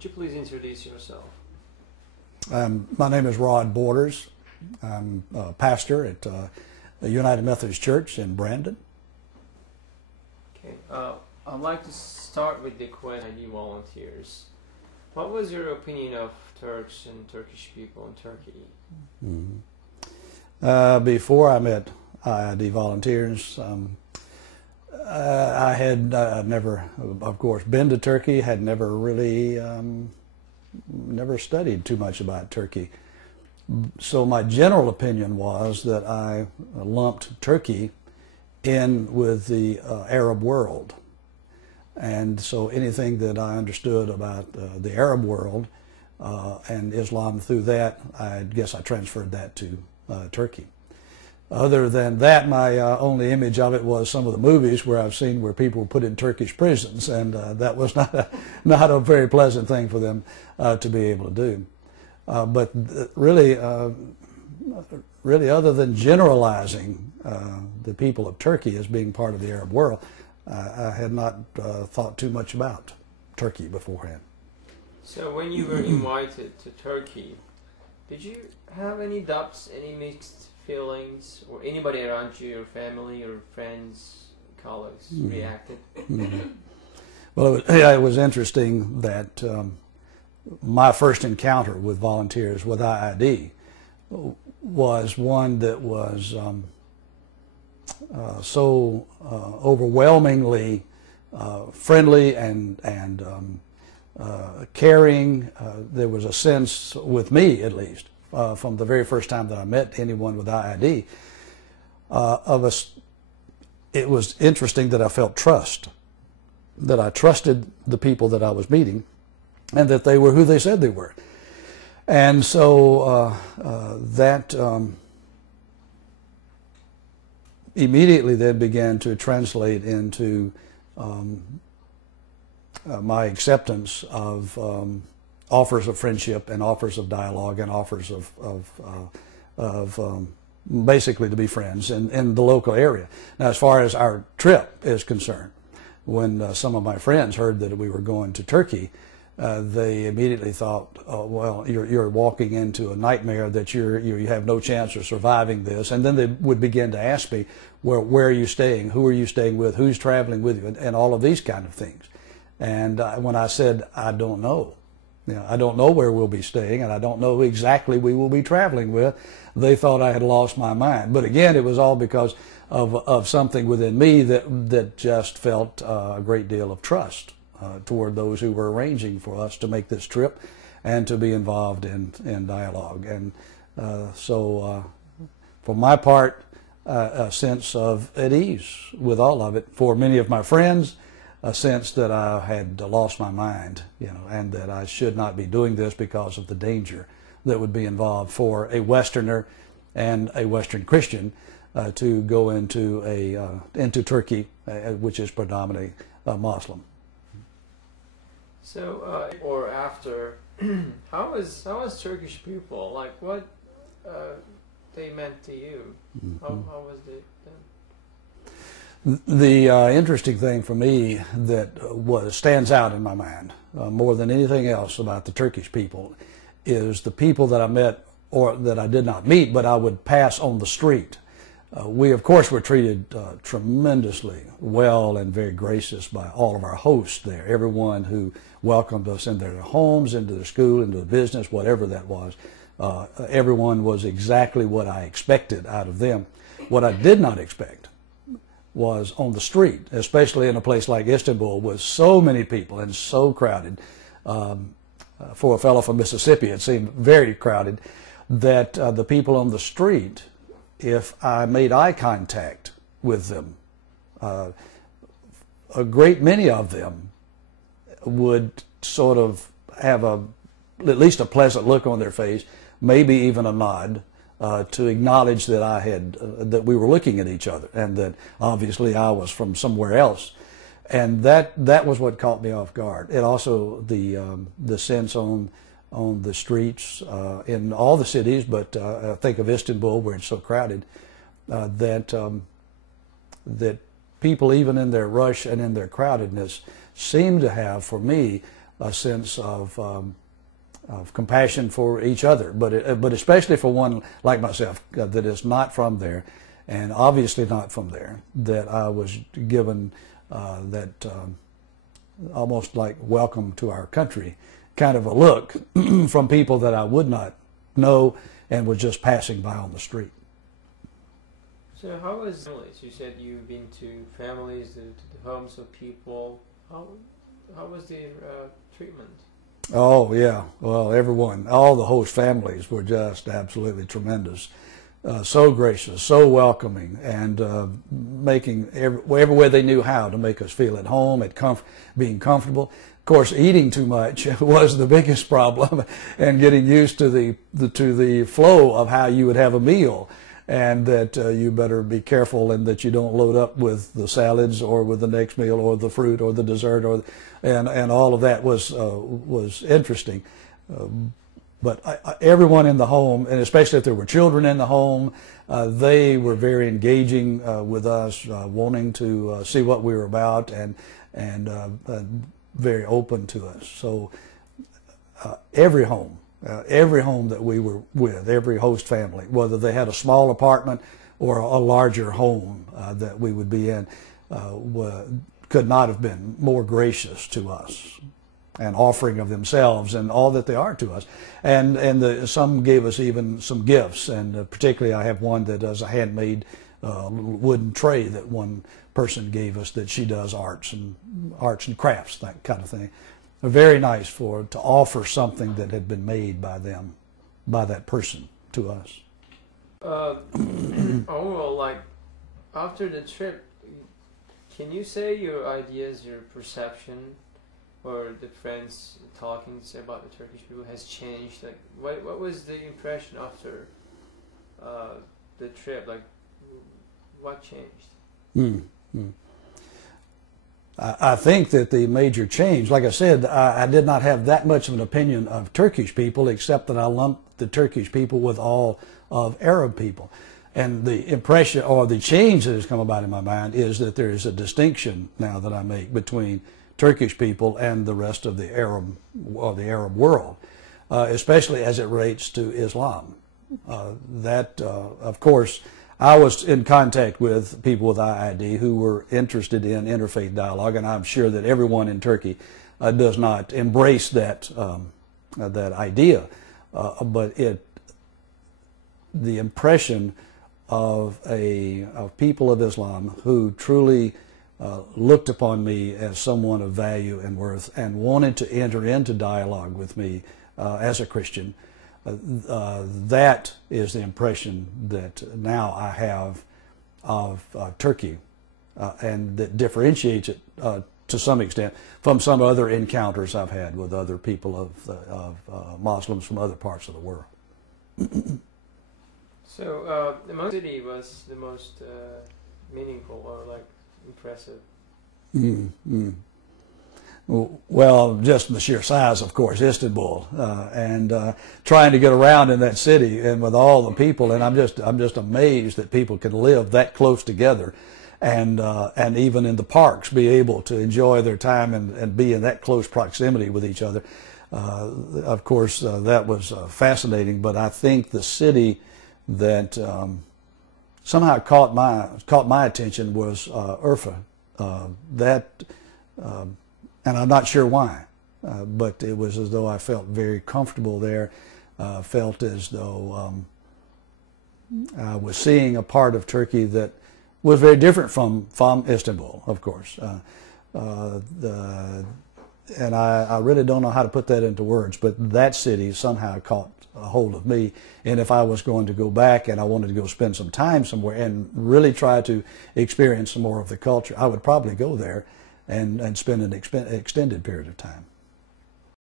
Could you please introduce yourself? My name is Rod Borders. I'm a pastor at the United Methodist Church in Brandon. Okay. I'd like to start with the question ID volunteers. What was your opinion of Turks and Turkish people in Turkey? Before I met IID volunteers, I had never, of course, been to Turkey, had never really, never studied too much about Turkey. So my general opinion was that I lumped Turkey in with the Arab world. And so anything that I understood about the Arab world and Islam through that, I guess I transferred that to Turkey. Other than that, my only image of it was some of the movies where I've seen where people were put in Turkish prisons, and that was not a very pleasant thing for them to be able to do. But really, other than generalizing the people of Turkey as being part of the Arab world, I had not thought too much about Turkey beforehand. So when you were invited to Turkey, did you have any doubts, any mixed feelings, or anybody around you, your family or friends, colleagues, reacted? Well, it was interesting that my first encounter with volunteers with IID was one that was so overwhelmingly friendly and caring. There was a sense, with me at least, from the very first time that I met anyone with IID, of us. It was interesting that I felt trust, that I trusted the people that I was meeting, and that they were who they said they were. And so that immediately then began to translate into my acceptance of offers of friendship and offers of dialogue and offers of basically to be friends in the local area. Now, as far as our trip is concerned, when some of my friends heard that we were going to Turkey, they immediately thought, oh, well, you're walking into a nightmare, that you have no chance of surviving this. And then they would begin to ask me, where are you staying? Who are you staying with? Who's traveling with you? And all of these kind of things. And when I said, I don't know, I don't know where we'll be staying, and I don't know who exactly we will be traveling with, they thought I had lost my mind. But again, it was all because of something within me that just felt a great deal of trust toward those who were arranging for us to make this trip and to be involved in dialogue. And so for my part, a sense of at ease with all of it. For many of my friends, a sense that I had lost my mind, and that I should not be doing this because of the danger that would be involved for a Westerner and a Western Christian to go into Turkey, which is predominantly Muslim. So, or after, how was Turkish people? Like, what they meant to you? How was it then? The interesting thing for me that stands out in my mind more than anything else about the Turkish people is the people that I met, or that I did not meet, but I would pass on the street. We, of course, were treated tremendously well and very gracious by all of our hosts there. Everyone who welcomed us into their homes, into their school, into the business, whatever that was. Everyone was exactly what I expected out of them. What I did not expect was on the street, especially in a place like Istanbul with so many people and so crowded. For a fellow from Mississippi, it seemed very crowded, that the people on the street, if I made eye contact with them, a great many of them would sort of have at least a pleasant look on their face, maybe even a nod, to acknowledge that that we were looking at each other, and that obviously I was from somewhere else. And that was what caught me off guard. And also the sense on the streets in all the cities, but I think of Istanbul, where it's so crowded, that people, even in their rush and in their crowdedness, seem to have, for me, a sense of compassion for each other, but especially for one like myself that is not from there, and obviously not from there, that I was given that almost like welcome to our country kind of a look from people that I would not know and was just passing by on the street. So how was families? You said you've been to families, to the homes of people. How was the treatment? Oh yeah, well, everyone, all the host families were just absolutely tremendous. So gracious, so welcoming, and making every way they knew how to make us feel at home, being comfortable. Of course, eating too much was the biggest problem, and getting used to the flow of how you would have a meal, and that you better be careful and that you don't load up with the salads or with the next meal or the fruit or the dessert and all of that was interesting. But everyone in the home, and especially if there were children in the home, they were very engaging with us, wanting to see what we were about, and very open to us. So every home that we were with, every host family, whether they had a small apartment or a larger home that we would be in, could not have been more gracious to us, and offering of themselves and all that they are to us. And some gave us even some gifts, and particularly I have one that does a handmade wooden tray that one person gave us, that she does arts and crafts, that kind of thing. Very nice to offer something that had been made by them, by that person, to us. Overall, like after the trip, can you say your ideas, your perception, or the friends talking about the Turkish people has changed? Like, what was the impression after the trip? Like, what changed? I think that the major change, like I said, I did not have that much of an opinion of Turkish people, except that I lumped the Turkish people with all of Arab people. And the impression, or the change that has come about in my mind, is that there is a distinction now that I make between Turkish people and the rest of the Arab world, especially as it relates to Islam. Of course, I was in contact with people with IID who were interested in interfaith dialogue, and I'm sure that everyone in Turkey does not embrace that idea, but the impression of people of Islam who truly looked upon me as someone of value and worth and wanted to enter into dialogue with me as a Christian. That is the impression that now I have of Turkey, and that differentiates it to some extent from some other encounters I've had with other people of Muslims from other parts of the world. So the city was the most meaningful or like impressive? Well, just the sheer size, of course, Istanbul, and trying to get around in that city and with all the people, and I'm just amazed that people can live that close together, and even in the parks be able to enjoy their time and be in that close proximity with each other. Of course, that was fascinating. But I think the city that somehow caught my attention was Urfa. And I'm not sure why, but it was as though I felt very comfortable there, felt as though I was seeing a part of Turkey that was very different from Istanbul, of course. And I really don't know how to put that into words, but that city somehow caught a hold of me. And if I was going to go back and I wanted to go spend some time somewhere and really try to experience some more of the culture, I would probably go there and spend an extended period of time.